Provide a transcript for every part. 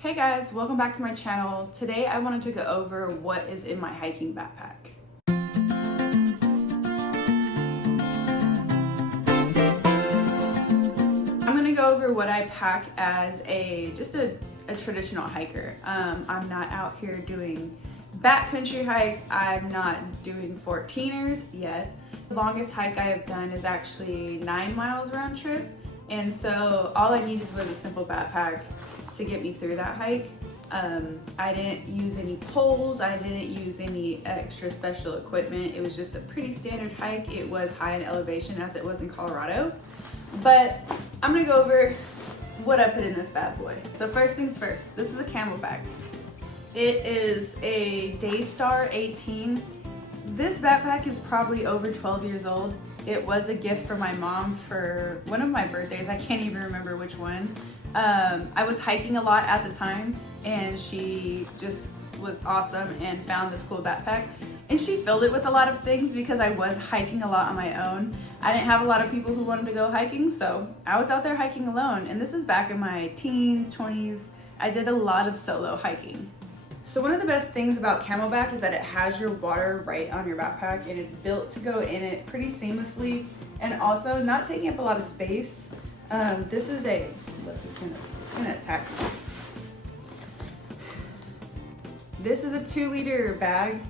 Hey guys, welcome back to my channel. Today I wanted to go over what is in my hiking backpack. I'm gonna go over what I pack as just a traditional hiker. I'm not out here doing backcountry hikes. I'm not doing 14ers yet. The longest hike I have done is actually 9 miles round trip. And so all I needed was a simple backpack to get me through that hike. I didn't use any poles, I didn't use any extra special equipment. It was just a pretty standard hike. It was high in elevation as it was in Colorado. But I'm gonna go over what I put in this bad boy. So first things first, this is a CamelBak. It is a Daystar 18. This backpack is probably over 12 years old. It was a gift from my mom for one of my birthdays. I can't even remember which one. I was hiking a lot at the time and she just was awesome and found this cool backpack. And she filled it with a lot of things because I was hiking a lot on my own. I didn't have a lot of people who wanted to go hiking, so I was out there hiking alone. And this was back in my teens, 20s. I did a lot of solo hiking. So one of the best things about CamelBak is that it has your water right on your backpack and it's built to go in it pretty seamlessly and also not taking up a lot of space. This is a, look, it's gonna attack me. This is a 2-liter bag.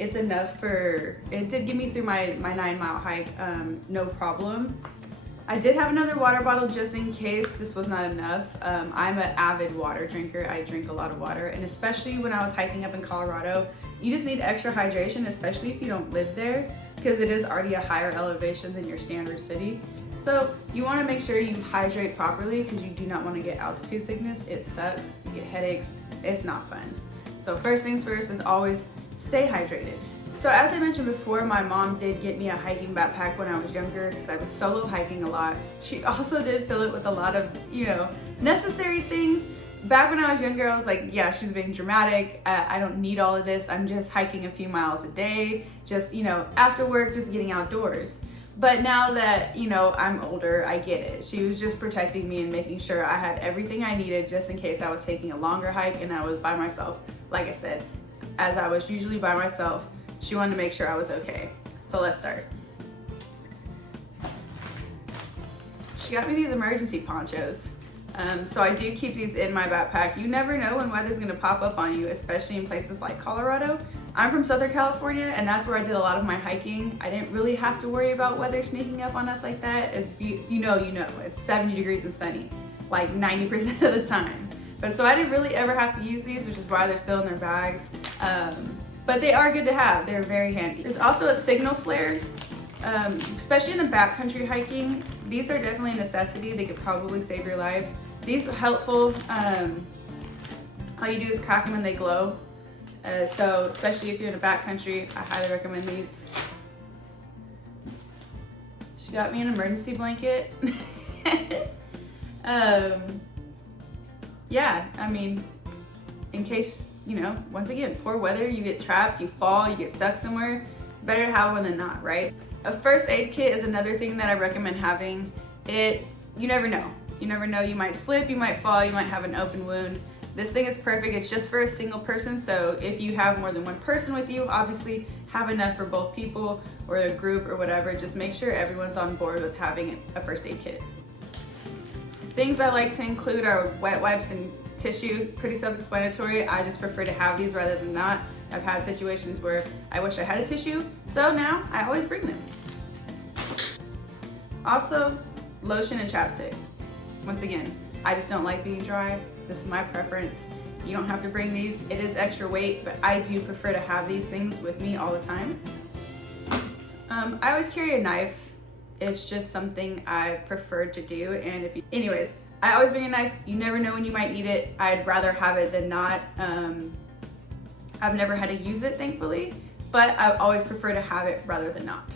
It's enough it did get me through my 9-mile hike, no problem. I did have another water bottle just in case this was not enough. I'm an avid water drinker. I drink a lot of water, and especially when I was hiking up in Colorado, you just need extra hydration, especially if you don't live there, because it is already a higher elevation than your standard city. So you want to make sure you hydrate properly because you do not want to get altitude sickness. It sucks, you get headaches, it's not fun. So first things first is always stay hydrated. So as I mentioned before, my mom did get me a hiking backpack when I was younger because I was solo hiking a lot. She also did fill it with a lot of, necessary things. Back when I was younger, I was like, yeah, she's being dramatic. I don't need all of this. I'm just hiking a few miles a day, just, after work, just getting outdoors. But now that, I'm older, I get it. She was just protecting me and making sure I had everything I needed just in case I was taking a longer hike and I was by myself. Like I said, as I was usually by myself, she wanted to make sure I was okay. So let's start. She got me these emergency ponchos. So I do keep these in my backpack. You never know when weather's gonna pop up on you, especially in places like Colorado. I'm from Southern California and that's where I did a lot of my hiking. I didn't really have to worry about weather sneaking up on us like that. As you know, it's 70 degrees and sunny, like 90% of the time. But so I didn't really ever have to use these, which is why they're still in their bags. But they are good to have. They're very handy. There's also a signal flare, especially in the backcountry hiking. These are definitely a necessity. They could probably save your life. These are helpful. All you do is crack them and they glow. So especially if you're in the backcountry, I highly recommend these. She got me an emergency blanket. Yeah, I mean, in case, once again, poor weather, you get trapped, you fall, you get stuck somewhere, better to have one than not, right? A first aid kit is another thing that I recommend having. You never know. You never know, you might slip, you might fall, you might have an open wound. This thing is perfect, it's just for a single person, so if you have more than one person with you, obviously have enough for both people or a group or whatever. Just make sure everyone's on board with having a first aid kit. Things I like to include are wet wipes and tissue, pretty self-explanatory. I just prefer to have these rather than not. I've had situations where I wish I had a tissue, so now I always bring them. Also, lotion and chapstick. Once again, I just don't like being dry. This is my preference. You don't have to bring these. It is extra weight, but I do prefer to have these things with me all the time. I always carry a knife. It's just something I prefer to do. And anyways, I always bring a knife. You never know when you might need it. I'd rather have it than not. I've never had to use it, thankfully, but I always prefer to have it rather than not.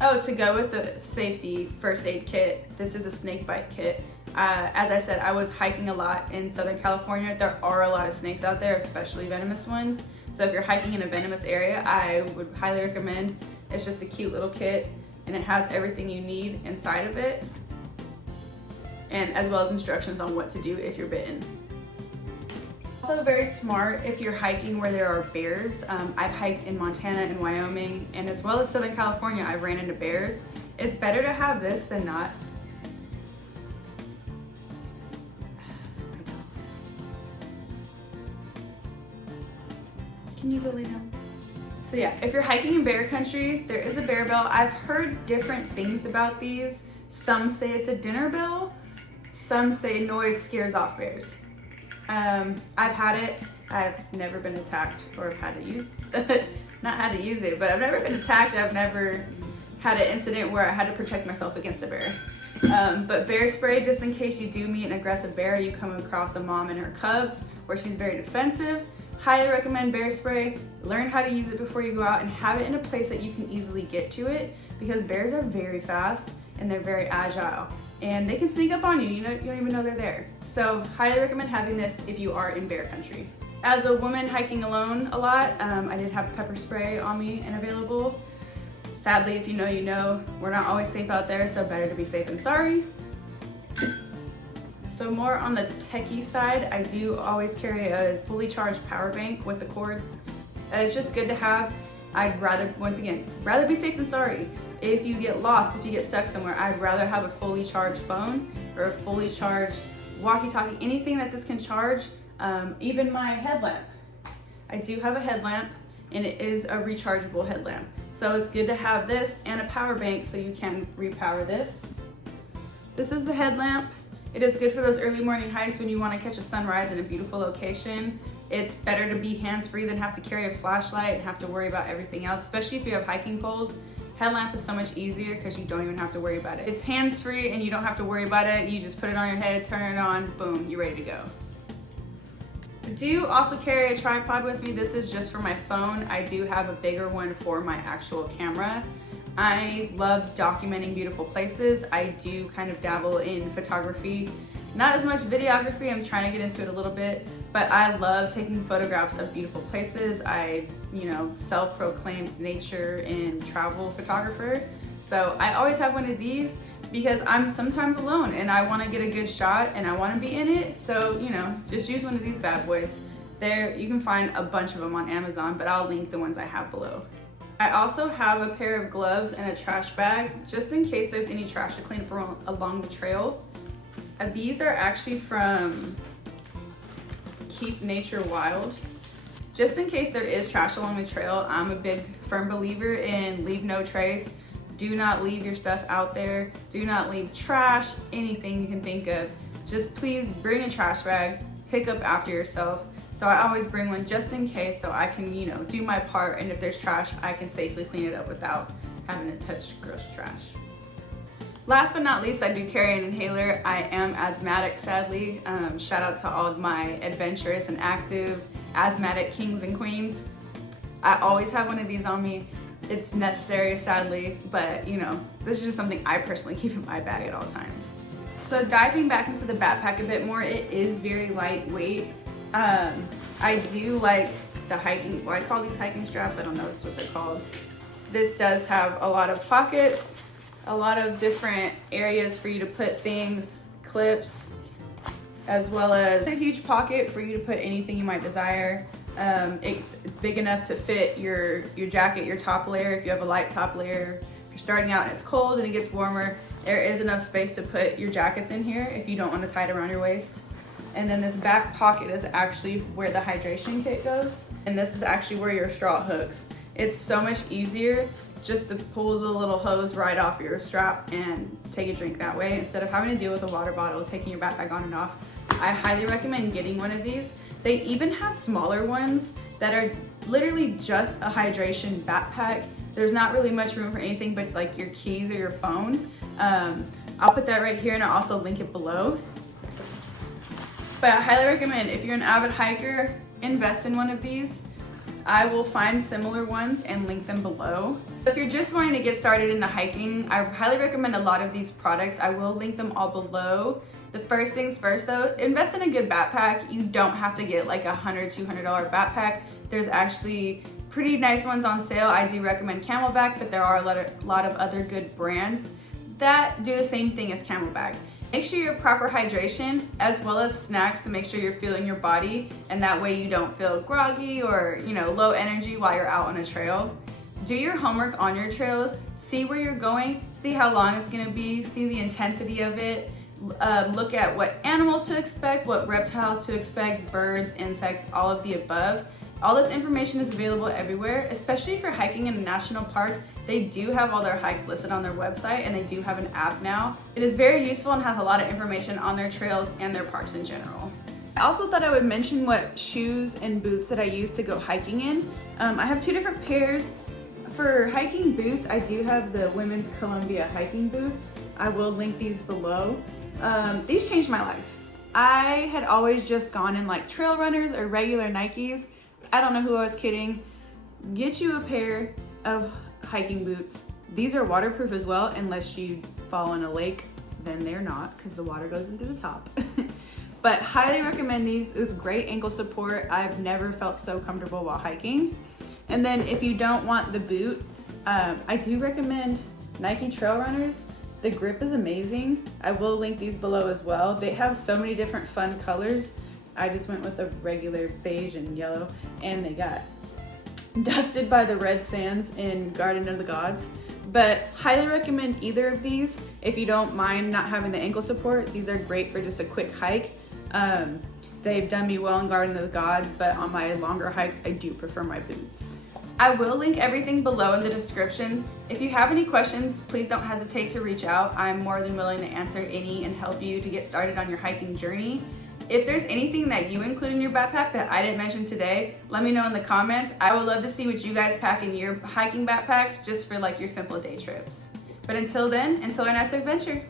Oh, to go with the safety first aid kit, this is a snake bite kit. As I said, I was hiking a lot in Southern California. There are a lot of snakes out there, especially venomous ones. So if you're hiking in a venomous area, I would highly recommend. It's just a cute little kit and it has everything you need inside of it, and as well as instructions on what to do if you're bitten. Also very smart if you're hiking where there are bears. I've hiked in Montana and Wyoming, and as well as Southern California, I've ran into bears. It's better to have this than not. Can you go lay down? So yeah, if you're hiking in bear country, there is a bear bell. I've heard different things about these. Some say it's a dinner bell. Some say noise scares off bears. I've had it. I've never been attacked or had to use, not had to use it, but I've never been attacked. I've never had an incident where I had to protect myself against a bear. But bear spray, just in case you do meet an aggressive bear, you come across a mom and her cubs where she's very defensive. Highly recommend bear spray. Learn how to use it before you go out and have it in a place that you can easily get to it, because bears are very fast and they're very agile and they can sneak up on you. You don't even know they're there. So highly recommend having this if you are in bear country. As a woman hiking alone a lot, I did have pepper spray on me and available. Sadly, if you know, you know, we're not always safe out there, so better to be safe than sorry. So more on the techie side, I do always carry a fully charged power bank with the cords. It's just good to have. I'd rather, once again, rather be safe than sorry. If you get lost, if you get stuck somewhere, I'd rather have a fully charged phone or a fully charged walkie-talkie, anything that this can charge, even my headlamp. I do have a headlamp and it is a rechargeable headlamp. So it's good to have this and a power bank so you can repower this. This is the headlamp. It is good for those early morning hikes when you want to catch a sunrise in a beautiful location. It's better to be hands-free than have to carry a flashlight and have to worry about everything else, especially if you have hiking poles. Headlamp is so much easier because you don't even have to worry about it. It's hands-free and you don't have to worry about it. You just put it on your head, turn it on, boom, you're ready to go. I do also carry a tripod with me. This is just for my phone. I do have a bigger one for my actual camera. I love documenting beautiful places. I do kind of dabble in photography. Not as much videography, I'm trying to get into it a little bit, but I love taking photographs of beautiful places. I, self-proclaimed nature and travel photographer. So I always have one of these because I'm sometimes alone and I want to get a good shot and I want to be in it. So, just use one of these bad boys. There, you can find a bunch of them on Amazon, but I'll link the ones I have below. I also have a pair of gloves and a trash bag, just in case there's any trash to clean up along the trail. These are actually from Keep Nature Wild. Just in case there is trash along the trail, I'm a big firm believer in leave no trace. Do not leave your stuff out there. Do not leave trash, anything you can think of. Just please bring a trash bag, pick up after yourself. So I always bring one just in case so I can, do my part, and if there's trash, I can safely clean it up without having to touch gross trash. Last but not least, I do carry an inhaler. I am asthmatic, sadly. Shout out to all of my adventurous and active asthmatic kings and queens. I always have one of these on me. It's necessary, sadly, but this is just something I personally keep in my bag at all times. So diving back into the backpack a bit more, it is very lightweight. I do like the hiking, I call these hiking straps, I don't know what they're called. This does have a lot of pockets, a lot of different areas for you to put things, clips, as well as a huge pocket for you to put anything you might desire. It's big enough to fit your jacket, your top layer. If you have a light top layer, if you're starting out and it's cold and it gets warmer, there is enough space to put your jackets in here if you don't want to tie it around your waist. And then this back pocket is actually where the hydration kit goes. And this is actually where your straw hooks. It's so much easier just to pull the little hose right off your strap and take a drink that way instead of having to deal with a water bottle, taking your backpack on and off. I highly recommend getting one of these. They even have smaller ones that are literally just a hydration backpack. There's not really much room for anything but like your keys or your phone. I'll put that right here and I'll also link it below. But I highly recommend, if you're an avid hiker, invest in one of these. I will find similar ones and link them below. If you're just wanting to get started into hiking, I highly recommend a lot of these products. I will link them all below. The first things first though, invest in a good backpack. You don't have to get like a $100, $200 backpack. There's actually pretty nice ones on sale. I do recommend Camelback, but there are a lot of other good brands that do the same thing as Camelback. Make sure you have proper hydration as well as snacks to make sure you're feeling your body, and that way you don't feel groggy or low energy while you're out on a trail. Do your homework on your trails, see where you're going, see how long it's gonna be, see the intensity of it, look at what animals to expect, what reptiles to expect, birds, insects, all of the above. All this information is available everywhere, especially if you're hiking in a national park. They do have all their hikes listed on their website, and they do have an app now. It is very useful and has a lot of information on their trails and their parks in general. I also thought I would mention what shoes and boots that I use to go hiking in. I have two different pairs. For hiking boots, I do have the women's Columbia hiking boots. I will link these below. These changed my life. I had always just gone in like trail runners or regular Nikes. I don't know who I was kidding. Get you a pair of hiking boots. These are waterproof as well, unless you fall in a lake, then they're not, because the water goes into the top. But highly recommend these. It was great ankle support. I've never felt so comfortable while hiking. And then if you don't want the boot, I do recommend Nike Trail Runners. The grip is amazing. I will link these below as well. They have so many different fun colors. I just went with a regular beige and yellow, and they got dusted by the red sands in Garden of the Gods. But highly recommend either of these if you don't mind not having the ankle support. These are great for just a quick hike. They've done me well in Garden of the Gods, but on my longer hikes, I do prefer my boots. I will link everything below in the description. If you have any questions, please don't hesitate to reach out. I'm more than willing to answer any and help you to get started on your hiking journey. If there's anything that you include in your backpack that I didn't mention today, let me know in the comments. I would love to see what you guys pack in your hiking backpacks just for like your simple day trips. But until then, until our next adventure.